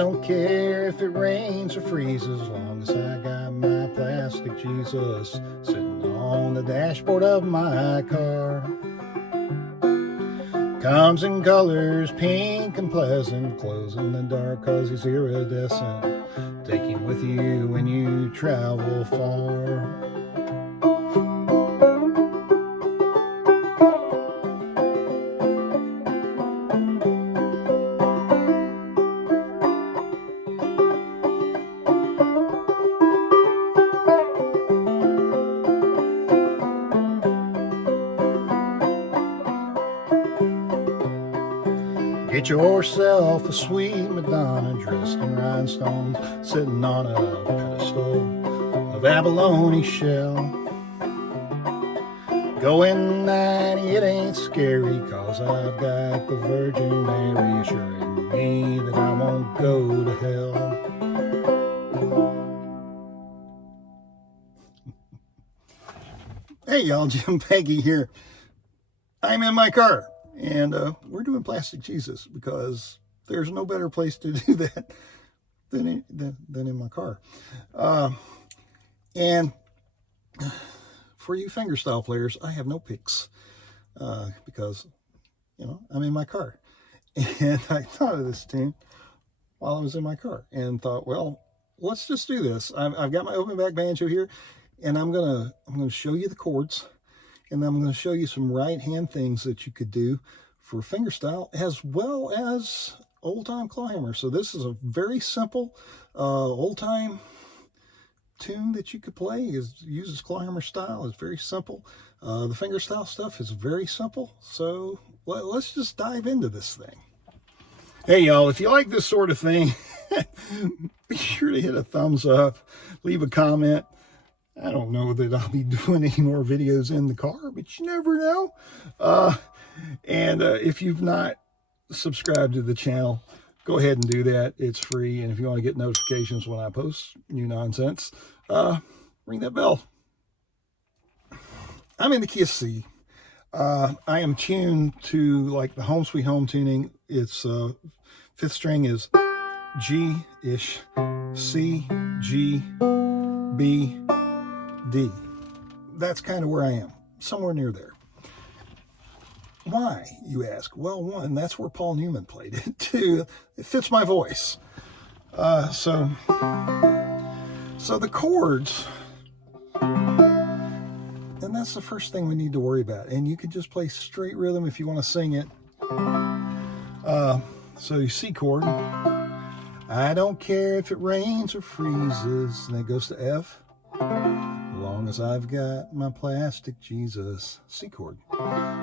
don't care if it rains or freezes, as long as I got my plastic Jesus sitting on the dashboard of my car. Comes in colors, pink and pleasant, glows in the dark cause he's iridescent. Take him with you when you travel far. Get yourself a sweet Madonna dressed in rhinestones, sitting on a pedestal of abalone shell. Going 90, it ain't scary, cause I've got the Virgin Mary assuring me that I won't go to hell. Hey y'all, Jim Pankey here. I'm in my car. And we're doing Plastic Jesus because there's no better place to do that than in my car. And for you fingerstyle players, I have no picks because, you know, I'm in my car. And I thought of this tune while I was in my car and thought, well, let's just do this. I've got my open back banjo here, and I'm gonna show you the chords. And I'm going to show you some right-hand things that you could do for fingerstyle as well as old-time clawhammer. So this is a very simple old-time tune that you could play. It uses clawhammer style. It's very simple. The fingerstyle stuff is very simple. So let's just dive into this thing. Hey, y'all, if you like this sort of thing, be sure to hit a thumbs up, leave a comment. I don't know that I'll be doing any more videos in the car, but you never know. And if you've not subscribed to the channel, go ahead and do that. It's free. And if you want to get notifications when I post new nonsense, ring that bell. I'm in the key of C. I am tuned to like the Home Sweet Home tuning. It's fifth string is G-ish, C, G, B, D. That's kind of where I am, somewhere near there. Why, you ask? Well, one, that's where Paul Newman played it. Two, it fits my voice. So the chords, and that's the first thing we need to worry about. And you can just play straight rhythm if you want to sing it. So you C chord. I don't care if it rains or freezes. And then it goes to F. As long as I've got my plastic Jesus, C chord,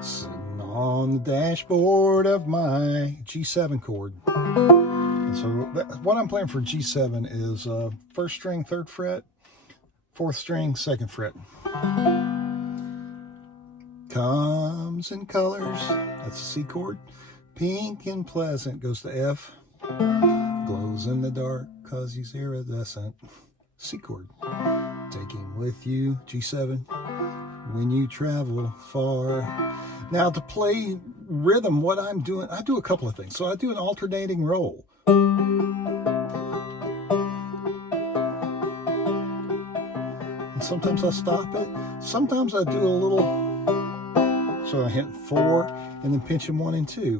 sitting on the dashboard of my G7 chord. And so what I'm playing for G7 is first string, 3rd fret, 4th string, 2nd fret. Comes in colors, that's a C chord. Pink and pleasant goes to F. Glows in the dark cause he's iridescent, C chord. Take him with you, G7, when you travel far. Now to play rhythm, what I'm doing, I do a couple of things. So I do an alternating roll. And sometimes I stop it. Sometimes I do a little, so I hit 4 and then pinch them 1 and 2.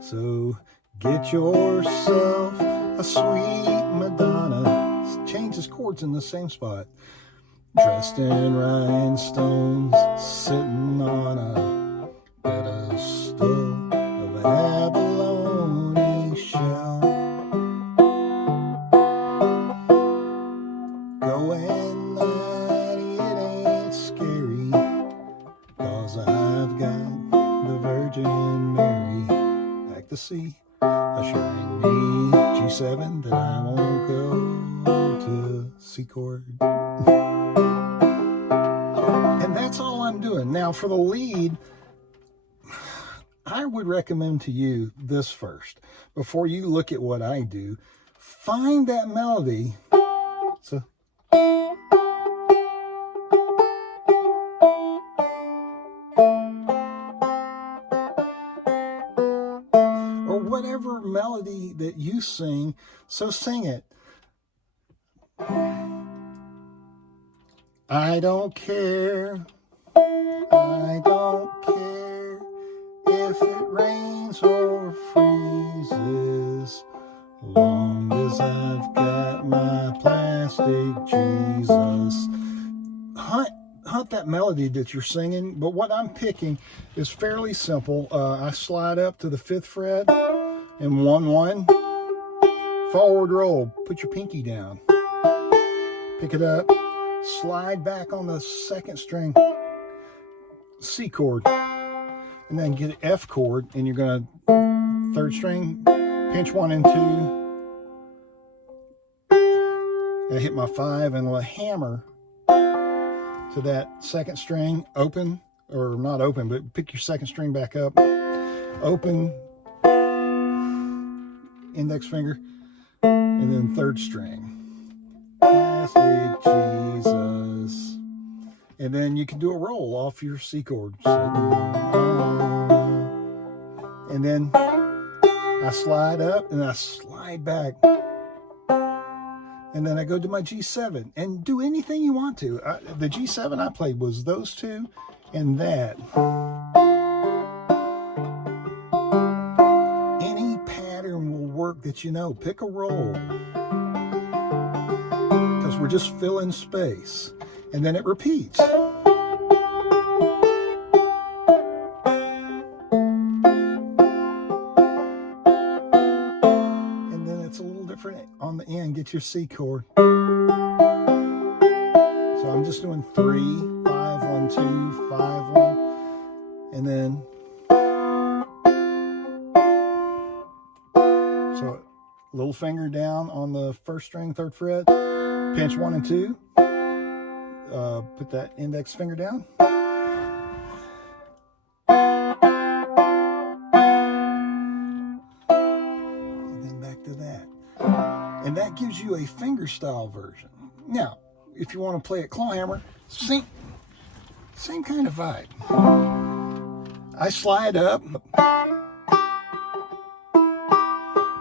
So get yourself a sweet Madonna. Changes chords in the same spot. Dressed in rhinestones, sitting on a pedestal of abalone shell. Going 90, it ain't scary, cause I've got the Virgin Mary. Back to C, assuring me, G7, that I won't go to C chord. And that's all I'm doing. Now for the lead, I would recommend to you this first. Before you look at what I do, find that melody. So melody that you sing, so sing it. I don't care, I don't care if it rains or freezes, long as I've got my plastic Jesus. Hunt that melody that you're singing, but what I'm picking is fairly simple. I slide up to the 5th fret and 1-1, forward roll, put your pinky down, pick it up, slide back on the 2nd string, C chord, and then get an F chord, and you're going to 3rd string, pinch 1 and 2, I hit my 5 and a hammer to that 2nd string, open, or not open, but pick your 2nd string back up, open, index finger, and then 3rd string, plastic Jesus, and then you can do a roll off your C chord, and then I slide up and I slide back, and then I go to my G7 and do anything you want to. The G7 I played was those two and that. Any pattern will work that you know. Pick a roll, because we're just filling space, and then it repeats. On the end, get your C chord. So I'm just doing 3, 5, 1, 2, 5, 1, and then so little finger down on the 1st string, 3rd fret, pinch 1 and 2, put that index finger down, and then back to that. And that gives you a fingerstyle version. Now, if you want to play it clawhammer, same kind of vibe. I slide up,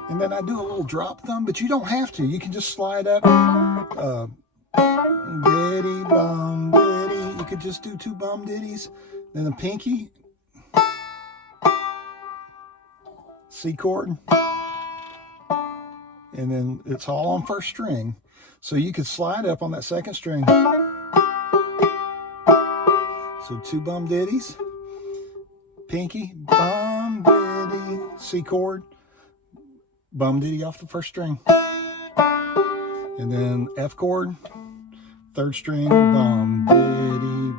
and then I do a little drop thumb, but you don't have to. You can just slide up, diddy, bum, diddy. You could just do 2 bum ditties, then a pinky, C chord, and then it's all on 1st string. So you could slide up on that 2nd string. So 2 bum ditties, pinky, bum ditty, C chord, bum ditty off the 1st string, and then F chord, 3rd string, bum ditty,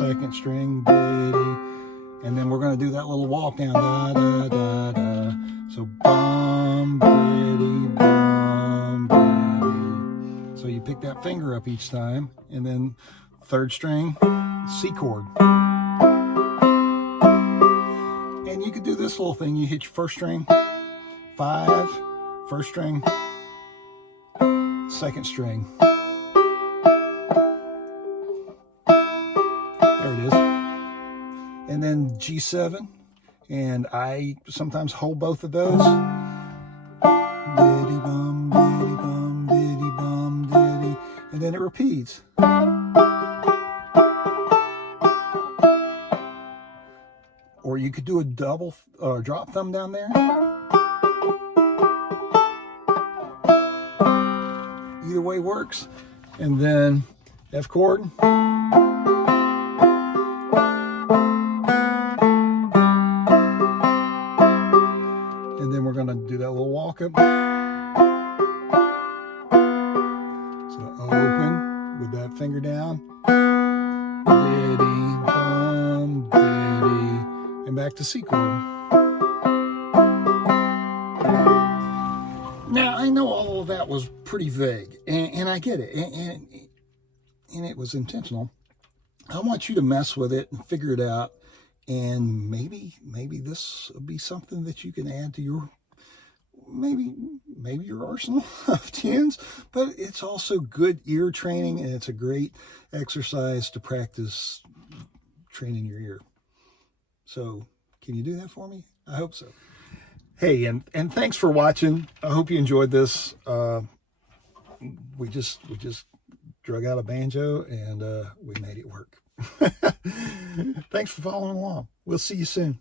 2nd string, ditty, and then we're going to do that little walk down, da da da da. So bum ditty, bum ditty. So you pick that finger up each time, and then 3rd string, C chord. And you could do this little thing. You hit your 1st string, 5, 1st string, 2nd string. There it is. And then G7. And I sometimes hold both of those. Diddy bum, diddy bum, diddy bum, diddy. And then it repeats. Or you could do a double drop thumb down there. Either way works. And then F chord. And then we're going to do that little walk up. So open with that finger down. Diddy, bum, diddy. And back to C chord. Now, I know all of that was pretty vague, and I get it, and it was intentional. I want you to mess with it and figure it out, and maybe this will be something that you can add to your, maybe your arsenal of tunes, but it's also good ear training, and it's a great exercise to practice training your ear. So, can you do that for me? I hope so. Hey, and thanks for watching. I hope you enjoyed this. We just drug out a banjo and we made it work. Thanks for following along. We'll see you soon.